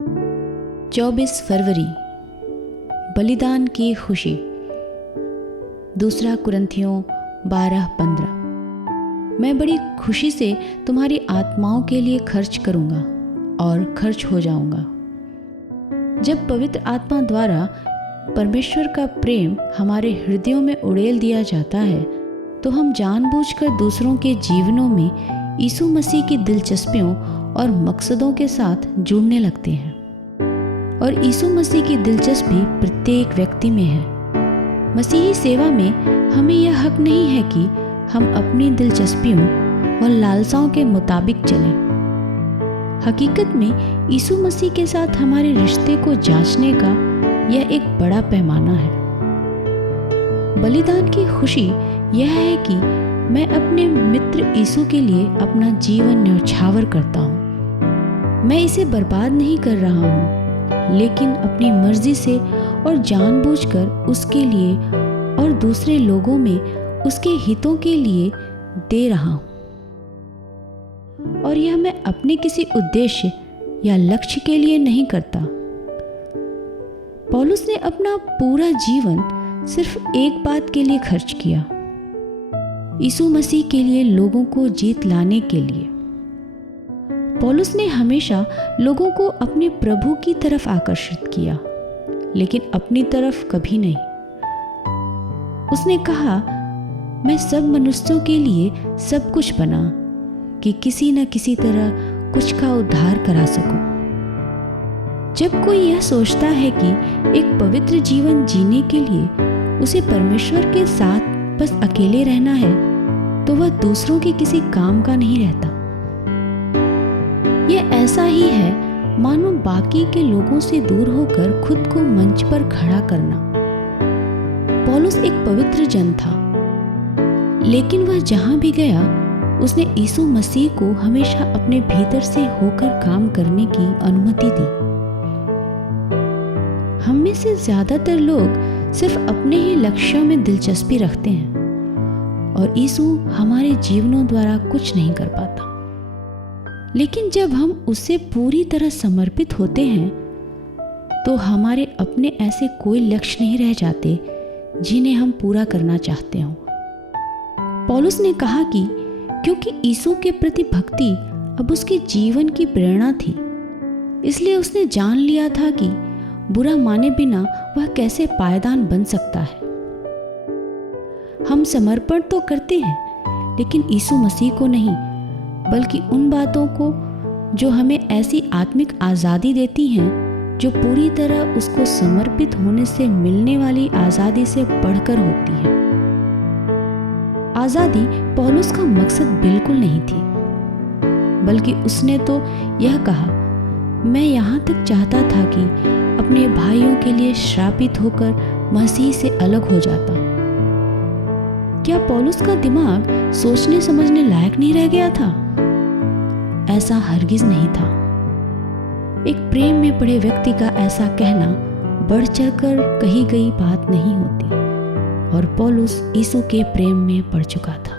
24 फरवरी, बलिदान की खुशी। 2 कुरिन्थियों 12:15। मैं बड़ी खुशी से तुम्हारी आत्माओं के लिए खर्च करूँगा और खर्च हो जाऊँगा। जब पवित्र आत्मा द्वारा परमेश्वर का प्रेम हमारे हृदयों में उड़ेल दिया जाता है तो हम जानबूझकर दूसरों के जीवनों में यीशु मसीह की दिलचस्पियों और मकसदों के साथ जुड़ने लगते हैं। और यीशु मसीह की दिलचस्पी प्रत्येक व्यक्ति में है। मसीही सेवा में हमें यह हक नहीं है कि हम अपनी दिलचस्पियों और लालसाओं के मुताबिक चलें। हकीकत में यीशु मसीह के साथ हमारे रिश्ते को जांचने का यह एक बड़ा पैमाना है। बलिदान की खुशी यह है कि मैं अपने मित्र यीशु के लिए अपना जीवन न्यौछावर करता हूँ। मैं इसे बर्बाद नहीं कर रहा हूँ, लेकिन अपनी मर्जी से और जानबूझकर उसके लिए और दूसरे लोगों में उसके हितों के लिए दे रहा हूँ। और यह मैं अपने किसी उद्देश्य या लक्ष्य के लिए नहीं करता। पौलुस ने अपना पूरा जीवन सिर्फ एक बात के लिए खर्च किया, यीशु मसीह के लिए, लोगों को जीत लाने के लिए। पौलुस ने हमेशा लोगों को अपने प्रभु की तरफ आकर्षित किया, लेकिन अपनी तरफ कभी नहीं। उसने कहा, मैं सब मनुष्यों के लिए सब कुछ बना कि किसी न किसी तरह कुछ का उद्धार करा सकूं। जब कोई यह सोचता है कि एक पवित्र जीवन जीने के लिए उसे परमेश्वर के साथ बस अकेले रहना है, तो वह दूसरों के किसी काम का नहीं रहता। यह ऐसा ही है मानो बाकी के लोगों से दूर होकर खुद को मंच पर खड़ा करना। पौलुस एक पवित्र जन था, लेकिन वह जहां भी गया उसने यीशु मसीह को हमेशा अपने भीतर से होकर काम करने की अनुमति दी। हम में से ज्यादातर लोग सिर्फ अपने ही लक्ष्यों में दिलचस्पी रखते हैं और यीशु हमारे जीवनों द्वारा कुछ नहीं कर पाता। लेकिन जब हम उससे पूरी तरह समर्पित होते हैं तो हमारे अपने ऐसे कोई लक्ष्य नहीं रह जाते जिन्हें हम पूरा करना चाहते हों। पौलुस ने कहा कि क्योंकि यीशु के प्रति भक्ति अब उसके जीवन की प्रेरणा थी, इसलिए उसने जान लिया था कि बुरा माने बिना वह कैसे पायदान बन सकता है। हम समर्पण तो करते हैं, लेकिन यीशु मसीह को नहीं, बल्कि उन बातों को जो हमें ऐसी आत्मिक आज़ादी देती हैं जो पूरी तरह उसको समर्पित होने से मिलने वाली आज़ादी से बढ़कर होती है। आज़ादी पौलुस का मकसद बिल्कुल नहीं थी, बल्कि उसने तो यह कहा, मैं यहाँ तक चाहता था कि अपने भाइयों के लिए श्रापित होकर मसीह से अलग हो जाता। क्या पौलुस का दिमाग सोचने समझने लायक नहीं रह गया था? ऐसा हरगिज नहीं था। एक प्रेम में पड़े व्यक्ति का ऐसा कहना बढ़ चढ़कर कही गई बात नहीं होती, और पौलुस यीशु के प्रेम में पड़ चुका था।